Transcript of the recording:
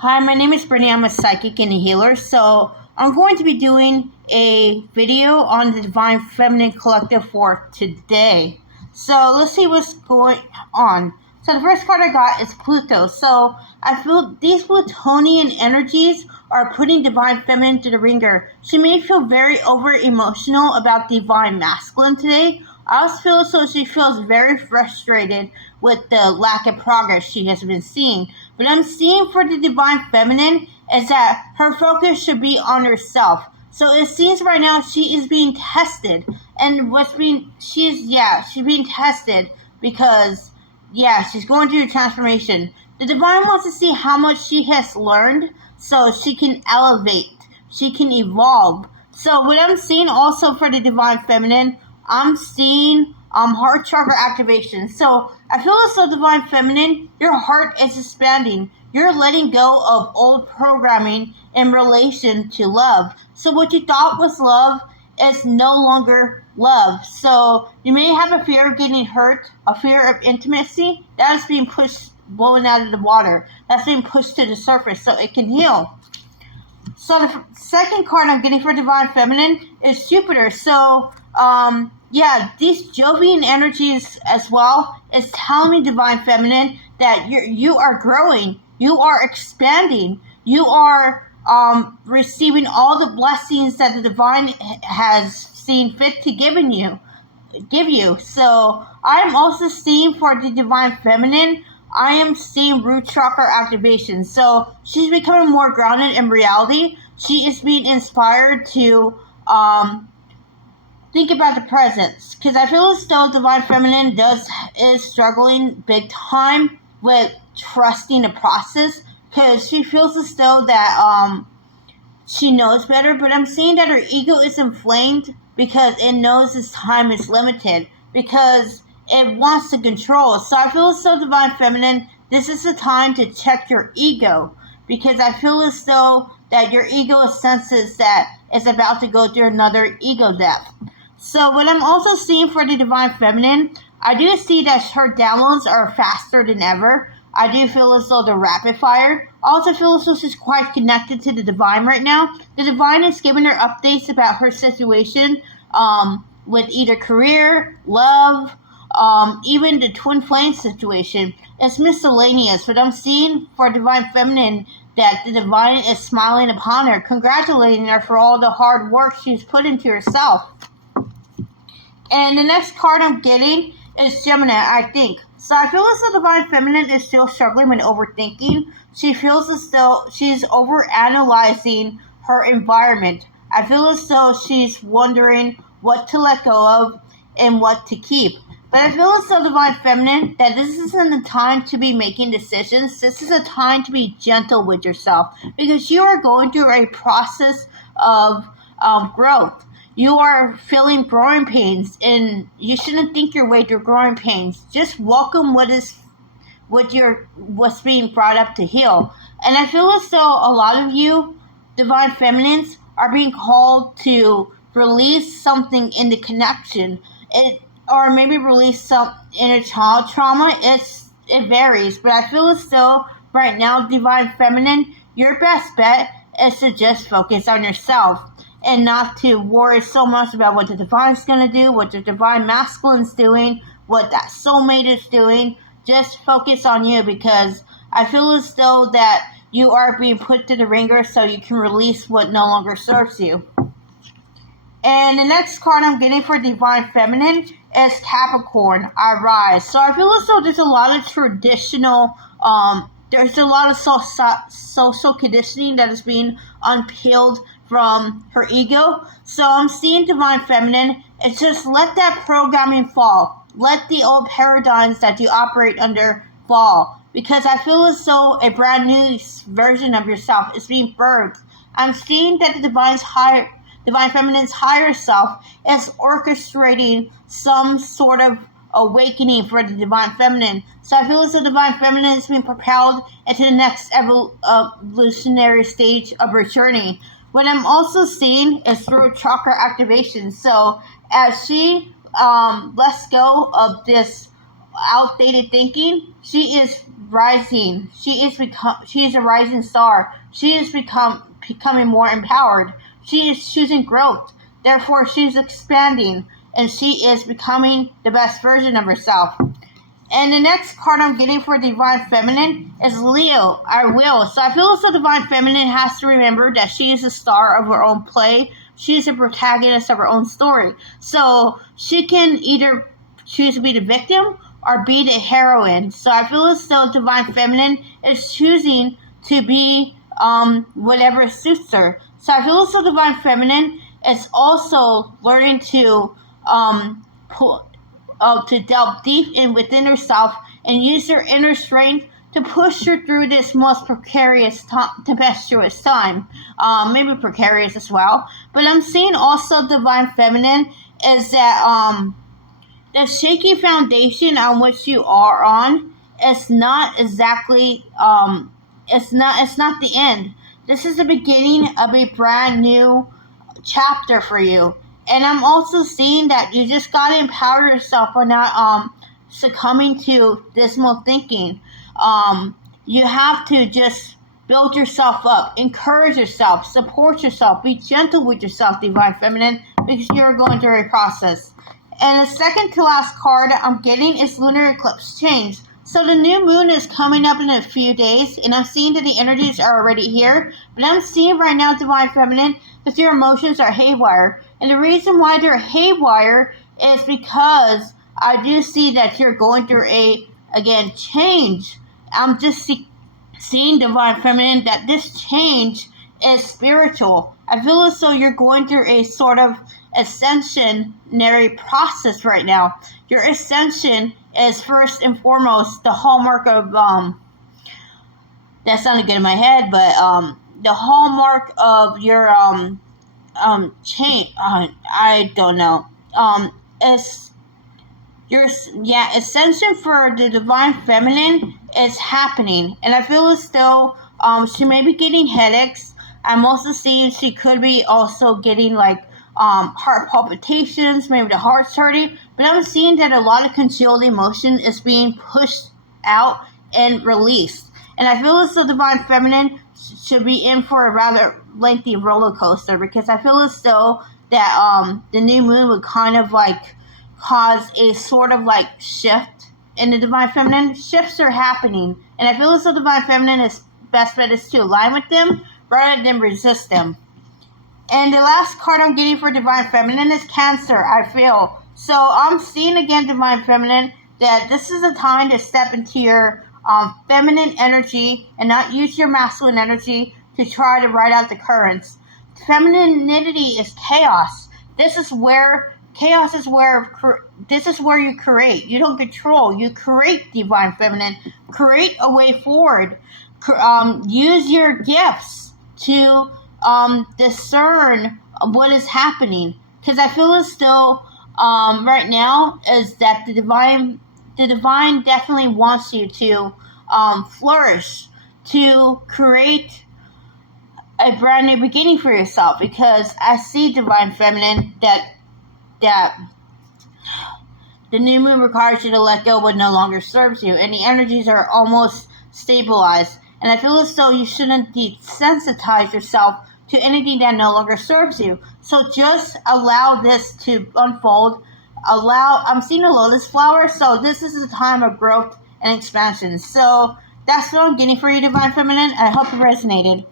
Hi, my name is Brittany. I'm a psychic and a healer. So I'm going to be doing a video on the Divine Feminine Collective for today. So let's see what's going on. So the first card I got is Pluto. So I feel these Plutonian energies are putting Divine Feminine to the ringer. She may feel very over emotional about Divine Masculine today. I also feel so she feels very frustrated with the lack of progress she has been seeing. But I'm seeing for the Divine Feminine is that her focus should be on herself. So it seems right now she is being tested. And she's being tested because, she's going through a transformation. The Divine wants to see how much she has learned so she can elevate. She can evolve. So what I'm seeing also for the Divine Feminine, I'm seeing heart chakra activation. So I feel as though Divine Feminine, your heart is expanding. You're letting go of old programming in relation to love. So what you thought was love is no longer love. So you may have a fear of getting hurt, a fear of intimacy. That is being blown out of the water. That's being pushed to the surface so it can heal. So the second card I'm getting for Divine Feminine is Jupiter. So, these Jovian energies as well is telling me, Divine Feminine, that you are growing, you are expanding, you are receiving all the blessings that the Divine has seen fit to give you. So I am also seeing for the Divine Feminine, I am seeing root chakra activation. So she's becoming more grounded in reality. She is being inspired to think about the presence, because I feel as though Divine Feminine is struggling big time with trusting the process, because she feels as though that she knows better, but I'm seeing that her ego is inflamed because it knows this time is limited, because it wants to control. So I feel as though, Divine Feminine, this is the time to check your ego, because I feel as though that your ego senses that it's about to go through another ego death. So what I'm also seeing for the Divine Feminine, I do see that her downloads are faster than ever. I do feel as though they're rapid fire. I also feel as though she's quite connected to the Divine right now. The Divine is giving her updates about her situation with either career, love, even the twin flame situation. It's miscellaneous, but I'm seeing for Divine Feminine that the Divine is smiling upon her, congratulating her for all the hard work she's put into herself. And the next card I'm getting is Gemini, I think. So I feel as though Divine Feminine is still struggling with overthinking. She feels as though she's overanalyzing her environment. I feel as though she's wondering what to let go of and what to keep. But I feel as though, Divine Feminine, that this isn't the time to be making decisions. This is a time to be gentle with yourself, because you are going through a process of growth. You are feeling growing pains, and you shouldn't think your way through growing pains. Just welcome what's being brought up to heal. And I feel as though a lot of you, Divine Feminines, are being called to release something in the connection. Or maybe release some inner child trauma. It varies, but I feel as though right now, Divine Feminine, your best bet is to just focus on yourself and not to worry so much about what the Divine's going to do, what the Divine Masculine's doing, what that soulmate is doing. Just focus on you, because I feel as though that you are being put to the ringer so you can release what no longer serves you. And the next card I'm getting for Divine Feminine is Capricorn, I Rise. So I feel as though there's a lot of traditional, there's a lot of social conditioning that is being unpeeled from her ego. So I'm seeing, Divine Feminine, it's just let that programming fall. Let the old paradigms that you operate under fall. Because I feel as though a brand new version of yourself is being birthed. I'm seeing that the Divine Feminine's higher self is orchestrating some sort of awakening for the Divine Feminine. So I feel as though Divine Feminine is being propelled into the next evolutionary stage of her journey. What I'm also seeing is through chakra activation. So as she lets go of this outdated thinking. She is rising. She is a rising star. She is becoming more empowered. She is choosing growth. Therefore, she's expanding, and she is becoming the best version of herself. And the next card I'm getting for Divine Feminine is Leo, our will. So I feel as though Divine Feminine has to remember that she is a star of her own play. She is a protagonist of her own story. So she can either choose to be the victim or be the heroine. So I feel as though Divine Feminine is choosing to be whatever suits her. So I feel as though Divine Feminine is also learning to to delve deep in within herself and use her inner strength to push her through this most precarious, tempestuous time. Maybe precarious as well. But I'm seeing also Divine Feminine is that the shaky foundation on which you are on is not exactly it's not the end. This is the beginning of a brand new chapter for you. And I'm also seeing that you just gotta empower yourself by not succumbing to dismal thinking. You have to just build yourself up, encourage yourself, support yourself, be gentle with yourself, Divine Feminine, because you're going through a process. And the second to last card I'm getting is Lunar Eclipse Change. So the new moon is coming up in a few days, and I'm seeing that the energies are already here. But I'm seeing right now, Divine Feminine, that your emotions are haywire. And the reason why they're haywire is because I do see that you're going through again, change. I'm just seeing, Divine Feminine, that this change is spiritual. I feel as though you're going through a sort of ascensionary process right now. Your ascension is first and foremost the hallmark of that sounded good in my head, but the hallmark of your change, I don't know, is your ascension for the Divine Feminine is happening. And I feel as though she may be getting headaches. I'm also seeing she could be also getting like heart palpitations, maybe the heart's hurting, but I'm seeing that a lot of concealed emotion is being pushed out and released. And I feel as though Divine Feminine should be in for a rather lengthy roller coaster, because I feel as though that the new moon would kind of like cause a sort of like shift in the Divine Feminine. Shifts are happening, and I feel as though Divine Feminine is best bet is to align with them rather than resist them. And the last card I'm getting for Divine Feminine is Cancer, I feel. So I'm seeing again, Divine Feminine, that this is a time to step into your feminine energy and not use your masculine energy to try to ride out the currents. Femininity is chaos. This is where you create. You don't control. You create, Divine Feminine. Create a way forward. Use your gifts to discern what is happening, because I feel as though right now is that the divine definitely wants you to flourish, to create a brand new beginning for yourself, because I see, Divine Feminine, that the new moon requires you to let go what no longer serves you, and the energies are almost stabilized. And I feel as though you shouldn't desensitize yourself to anything that no longer serves you. So just allow this to unfold. I'm seeing a lotus flower, so this is a time of growth and expansion. So that's what I'm getting for you, Divine Feminine. I hope it resonated.